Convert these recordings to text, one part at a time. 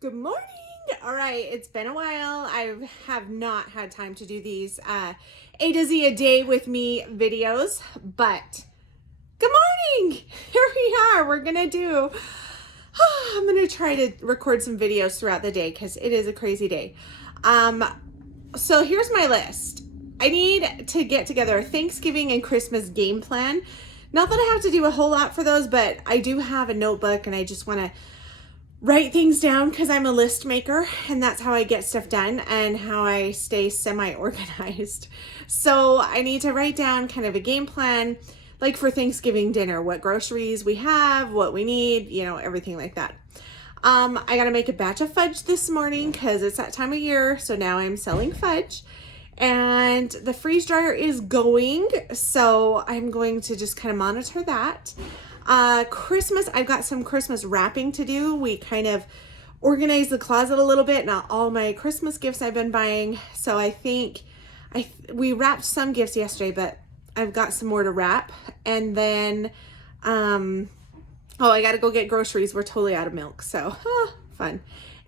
Good morning. All right, it's been a while. I have not had time to do these A to Z a day with me videos, but good morning. Here we are. I'm gonna try to record some videos throughout the day because it is a crazy day. Um, so here's my list. I need to get together a Thanksgiving and Christmas game plan. Not that I have to do a whole lot for those, but I do have a notebook and I just want to write things down because I'm a list maker and that's how I get stuff done and how I stay semi-organized. So I need to write down kind of a game plan, like for Thanksgiving dinner, what groceries we have, what we need, everything like that. I got to make a batch of fudge this morning because it's that time of year. So now I'm selling fudge and the freeze dryer is going. So I'm going to just kind of monitor that. Christmas, I've got some Christmas wrapping to do. We kind of organized the closet a little bit, not all my Christmas gifts I've been buying. So I think we wrapped some gifts yesterday, but I've got some more to wrap. And then, I got to go get groceries. We're totally out of milk. So fun.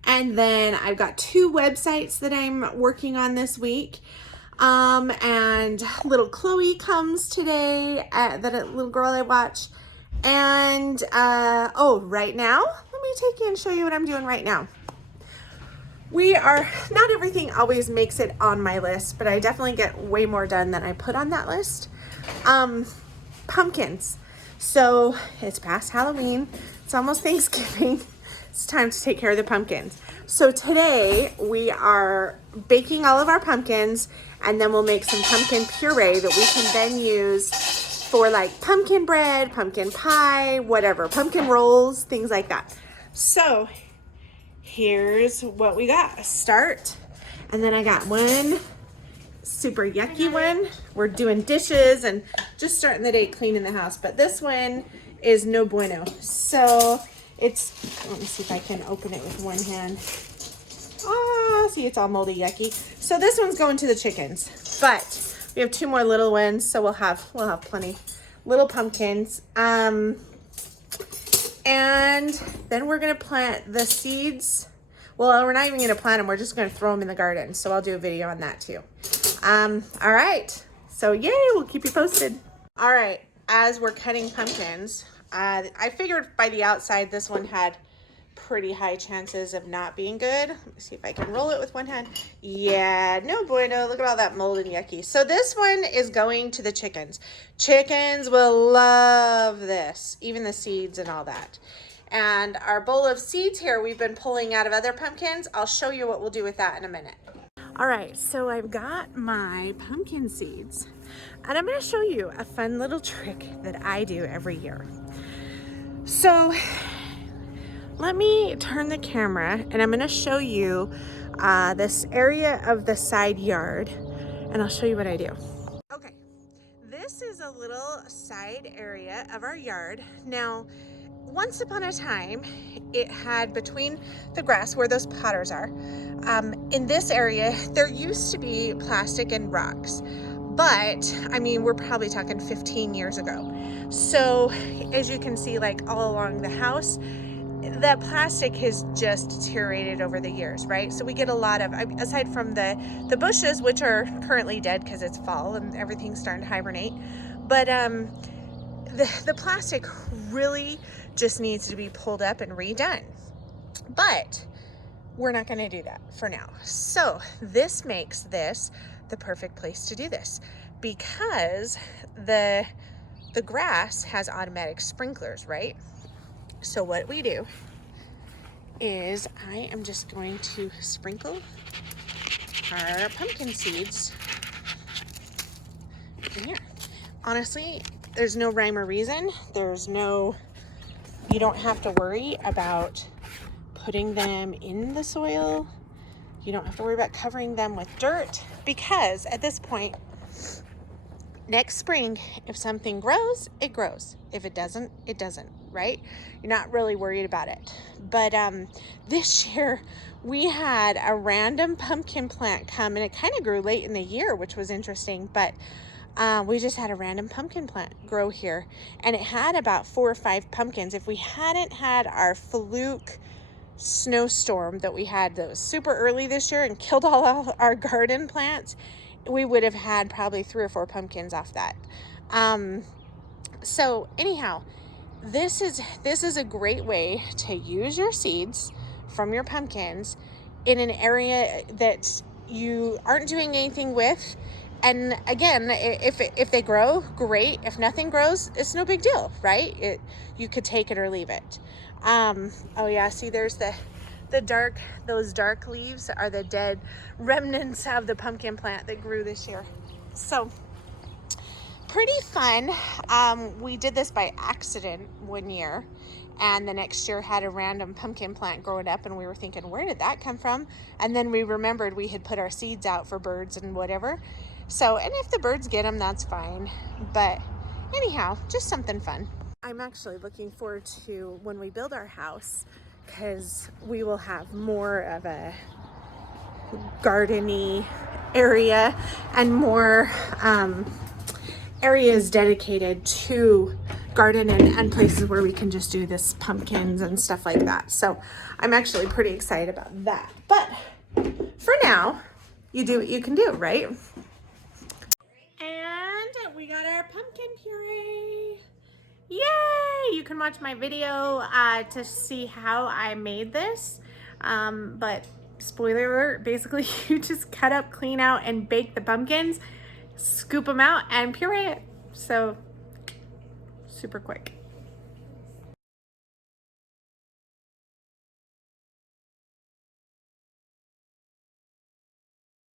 And then I've got 2 websites that I'm working on this week. And little Chloe comes today, that little girl I watch. And, right now, let me take you and show you what I'm doing right now. Not everything always makes it on my list, but I definitely get way more done than I put on that list. Pumpkins. So it's past Halloween. It's almost Thanksgiving. It's time to take care of the pumpkins. So today we are baking all of our pumpkins and then we'll make some pumpkin puree that we can then use for like pumpkin bread, pumpkin pie, whatever, pumpkin rolls, things like that. So here's what we got. A start. And then I got one super yucky one. We're doing dishes and just starting the day cleaning the house. But this one is no bueno. So let me see if I can open it with one hand. See, it's all moldy yucky. So this one's going to the chickens. But we have 2 more little ones, so we'll have plenty. Little pumpkins. And then we're gonna plant the seeds. Well, we're not even gonna plant them, we're just gonna throw them in the garden. So I'll do a video on that too. All right. So yay, we'll keep you posted. All right, as we're cutting pumpkins, I figured by the outside this one had pretty high chances of not being good. Let me see if I can roll it with one hand. Yeah, no bueno. Look at all that mold and yucky. So this one is going to the chickens. Chickens will love this, even the seeds and all that. And our bowl of seeds here we've been pulling out of other pumpkins. I'll show you what we'll do with that in a minute. All right, so I've got my pumpkin seeds and I'm going to show you a fun little trick that I do every year. So let me turn the camera and I'm going to show you this area of the side yard and I'll show you what I do. Okay, this is a little side area of our yard. Now, once upon a time, it had between the grass where those potters are, in this area, there used to be plastic and rocks. But, I mean, we're probably talking 15 years ago. So, as you can see, like all along the house, that plastic has just deteriorated over the years, right? So we get a lot of, aside from the bushes, which are currently dead because it's fall and everything's starting to hibernate, but the plastic really just needs to be pulled up and redone. But we're not going to do that for now. So this makes this the perfect place to do this because the grass has automatic sprinklers, right? So what we do is I am just going to sprinkle our pumpkin seeds in here. Honestly, there's no rhyme or reason. You don't have to worry about putting them in the soil. You don't have to worry about covering them with dirt because at this point, next spring, if something grows, it grows. If it doesn't, it doesn't, right? You're not really worried about it. But this year, we had a random pumpkin plant come, and it kind of grew late in the year, which was interesting, but we just had a random pumpkin plant grow here, and it had about 4 or 5 pumpkins. If we hadn't had our fluke snowstorm that we had that was super early this year and killed all our garden plants, we would have had probably 3 or 4 pumpkins off that. So anyhow, this is a great way to use your seeds from your pumpkins in an area that you aren't doing anything with. And again, if they grow, great. If nothing grows, it's no big deal, right? You could take it or leave it. Oh yeah, see, there's those dark leaves are the dead remnants of the pumpkin plant that grew this year. So pretty fun. We did this by accident one year, and the next year had a random pumpkin plant growing up, and we were thinking, where did that come from? And then we remembered we had put our seeds out for birds and whatever. So, and if the birds get them, that's fine. But anyhow, just something fun. I'm actually looking forward to when we build our house, because we will have more of a garden-y area and more areas dedicated to gardening and places where we can just do this pumpkins and stuff like that. So I'm actually pretty excited about that. But for now, you do what you can do, right? And we got our pumpkin puree. Yay! You can watch my video to see how I made this. But spoiler alert, basically you just cut up, clean out, and bake the pumpkins, scoop them out, and puree it. So super quick.